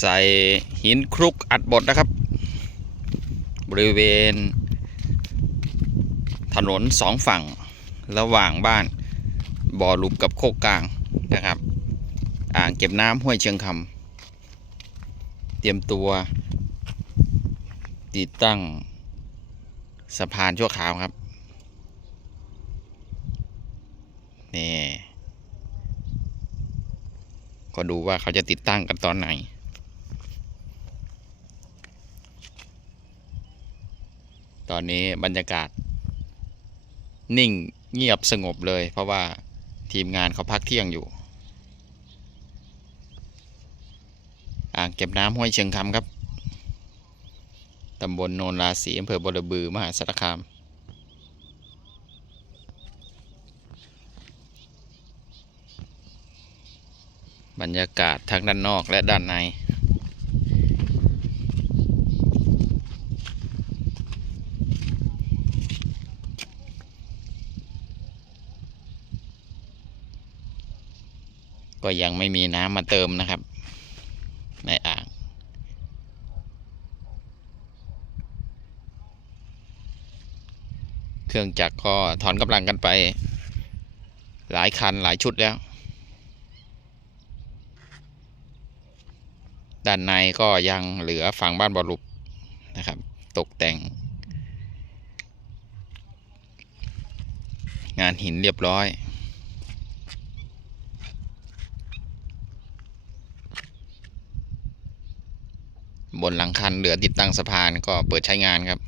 ใส่หินคลุกอัดบดนะครับ บริเวณ ถนนสองฝั่งระหว่างบ้านบ่อหลุมกับโคกกลางนะครับ อ่างเก็บน้ำห้วยเชียงคำเตรียมตัวติดตั้งสะพานชั่วคราวครับนี่ก็ดูว่าเขาจะติดตั้งกันตอนไหน ตอนนี้บรรยากาศ นิ่งเงียบสงบเลย เพราะว่าทีมงานเขาพักเที่ยงอยู่ อ่างเก็บน้ำห้วยเชียงคำครับตำบลโนนราศีอำเภอบรบือ มหาสารคาม บรรยากาศทั้งด้านนอกและด้านใน ก็ยังไม่มีน้ำมาเติมนะครับ ในอ่าง เครื่องจักรก็ถอนกำลังกันไป หลายคันหลายชุดแล้ว ด้านในก็ยังเหลือฝั่งบ้านบอลุบนะครับ ตกแต่ง งานหินเรียบร้อย บนหลังคันเหลือติดตั้งสะพานก็เปิดใช้งานครับ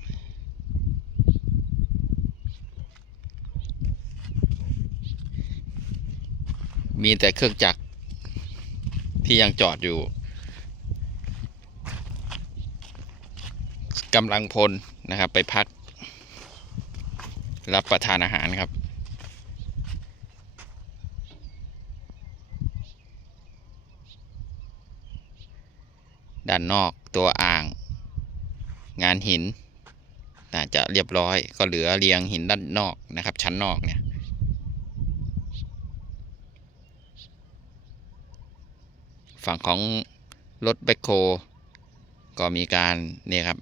มีแต่เครื่องจักรที่ยังจอดอยู่กำลังพลนะครับ ไปพัก รับประทานอาหารครับ ด้านนอก ตัวอ่าง งานหินน่าจะเรียบร้อยก็เหลือเรียงหินด้านนอกนะครับ ชั้นนอกเนี่ยฝั่งของรถแบคโคก็มีการเนี่ยครับ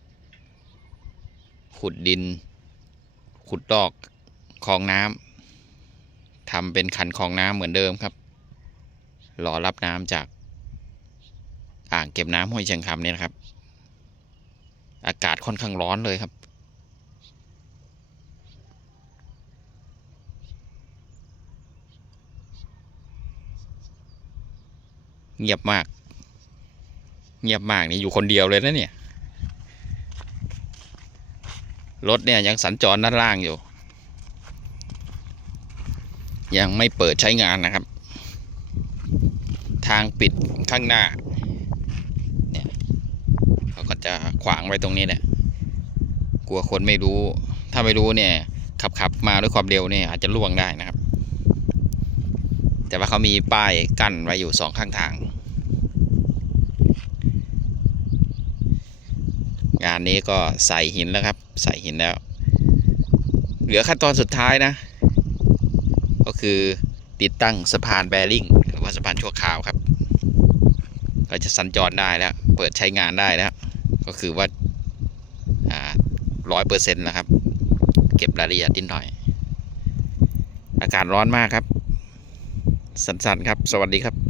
ขุดดิน ขุดลอกคลองน้ำทำเป็นคันคลองน้ำเหมือนเดิมครับรอรับน้ำจาก อ่างเก็บน้ำห้วยเชียงคำเนี่ยนะครับ อากาศค่อนข้างร้อนเลยครับ เงียบมาก เงียบมากนี่อยู่คนเดียวเลยนะเนี่ย รถเนี่ยยังสัญจรด้านล่างอยู่ ยังไม่เปิดใช้งานนะครับ ทางปิดข้างหน้า เขาก็จะขวางไว้ตรงนี้แหละ กลัวคนไม่รู้ ถ้าไม่รู้เนี่ย ขับขับมาด้วยความเร็วเนี่ยอาจจะล่วงได้นะครับ แต่ว่าเขามีป้ายกั้นไว้อยู่สองข้างทาง งานนี้ก็ใส่หินแล้วครับ ใส่หินแล้ว เหลือขั้นตอนสุดท้ายนะ ก็คือติดตั้งสะพานแบริ่งหรือว่าสะพานชั่วคราวครับ ก็จะสัญจรได้แล้ว เปิดใช้งานได้แล้ว ก็คือว่าร้อยเปอร์เซ็นต์นะครับ เก็บรายละเอียดนิดหน่อย อากาศร้อนมากครับ สั้นๆครับ สวัสดีครับ